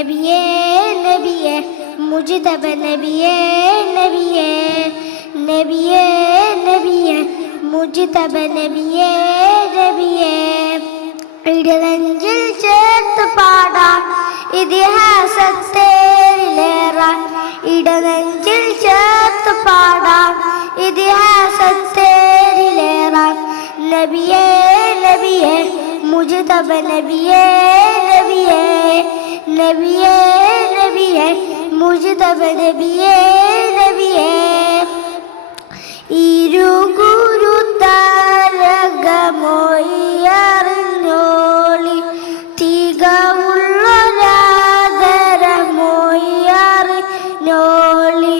നബിയേ നബിയേ മുജ്തബ നബിയേ നബിയേ നബിയേ നബിയേ മുജ്തബ നബിയേ നബിയേ ഇടനെഞ്ചിൽ ചേർത്ത് പാടാൻ ഇതിഹാസത്തേരിലേറാൻ ഇടനെഞ്ചിൽ ചേർത്ത് പാടാൻ ഇതിഹാസത്തേരിലേറാൻ നബിയേ നബിയേ മുജ്തബ നബിയേ നബിയേ നബിയേ നബിയേ മുജ്തബ നബിയേ നബിയേ ഇരുഗുരു താരകമൊയ്യറിഞ്ഞോളി തികവുള്ളൊരാദരമൊയ്യറിഞ്ഞോളി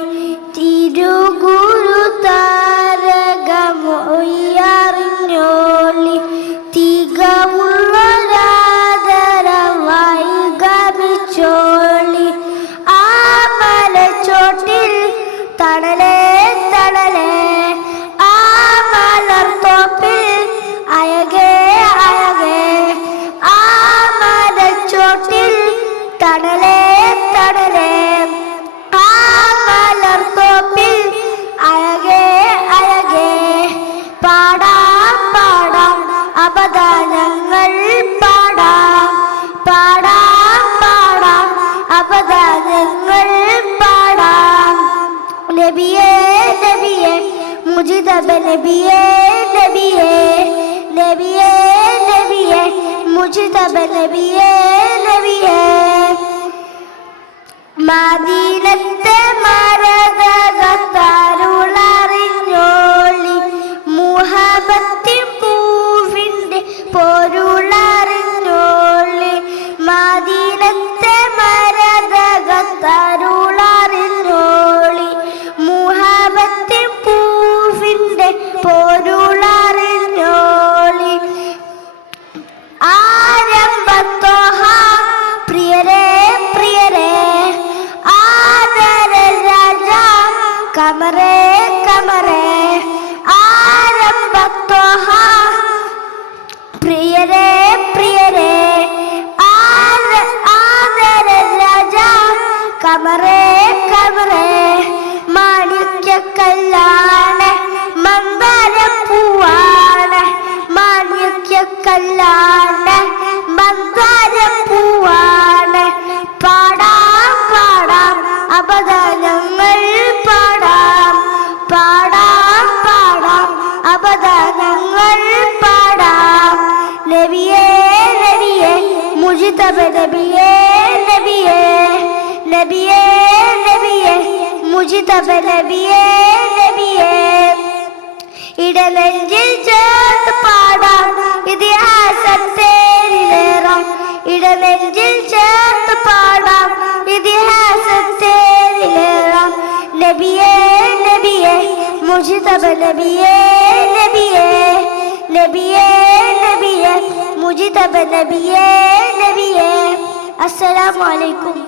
തിരുഗുരു താരകമൊയ്യറിഞ്ഞോളി തികവുള്ളൊരാദരവായി ഗമിച്ചോളി ആ മലച്ചോട്ടിൽ തണലേ തണലേ ആ മലർത്തോപ്പിൽ അഴകേ അഴകേ ആ മലച്ചോട്ടിൽ തണലേ തണലേ ആ മലർത്തോപ്പിൽ അഴകേ അഴകേ പാടാം പാടാം അപദാനങ്ങൾ പാടാം പാടാം പാടാം അപദാനങ്ങൾ പാടാം നബിയേ നബിയേ മുജ്തബ നബിയേ നബിയേ നബിയേ നബിയേ മുജ്തബ നബിയേ നബിയേ മദീനത്തെ മരതകത്താരുളറിഞ്ഞോളി മുഹബത്തിൻ പൂവിൻ്റെ പൊരുളറിഞ്ഞോളി മദീനത്തെ മരതകത്താരുളറിഞ്ഞോളി മുഹബത്തിൻ പൂവിൻ്റെ പൊരുളറിഞ്ഞോളി ആരംഭത്തോഹ പ്രിയരേ പ്രിയരേ ആദര രാജ കമറേ കമറേ ആരംഭത്തോഹ പ്രിയരേ പ്രിയരേ ആദര രാജ കമറേ കമറേ മാണിക്യക്കല്ലാണ് മന്ദാരപ്പൂവാണ് മാണിക്യക്കല്ലാണ് മന്ദാരപ്പൂവാണ് പാടാം പാടാം അപദാനങ്ങൾ പാടാം പാടാം പാടാം അപദാനങ്ങൾ പാടാം നബിയേ നബിയേ മുജ്തബ നബിയേ നബിയേ നബിയേ നബിയേ മുജ്തബ നബിയേ നബിയേ ഇടനെഞ്ചിൽ ചേർത്ത് പാടാം ഇതിഹാസത്തേരിലേറാം ഇടനെഞ്ചിൽ ചേർത്ത് പാടാം ഇതിഹാസത്തേരിലേറാം നബിയേ നബിയേ മുജ്തബ നബിയേ നബിയേ നബിയേ നബിയേ മുജ്തബ നബിയേ നബിയേ അസ്സലാമു അലൈക്കും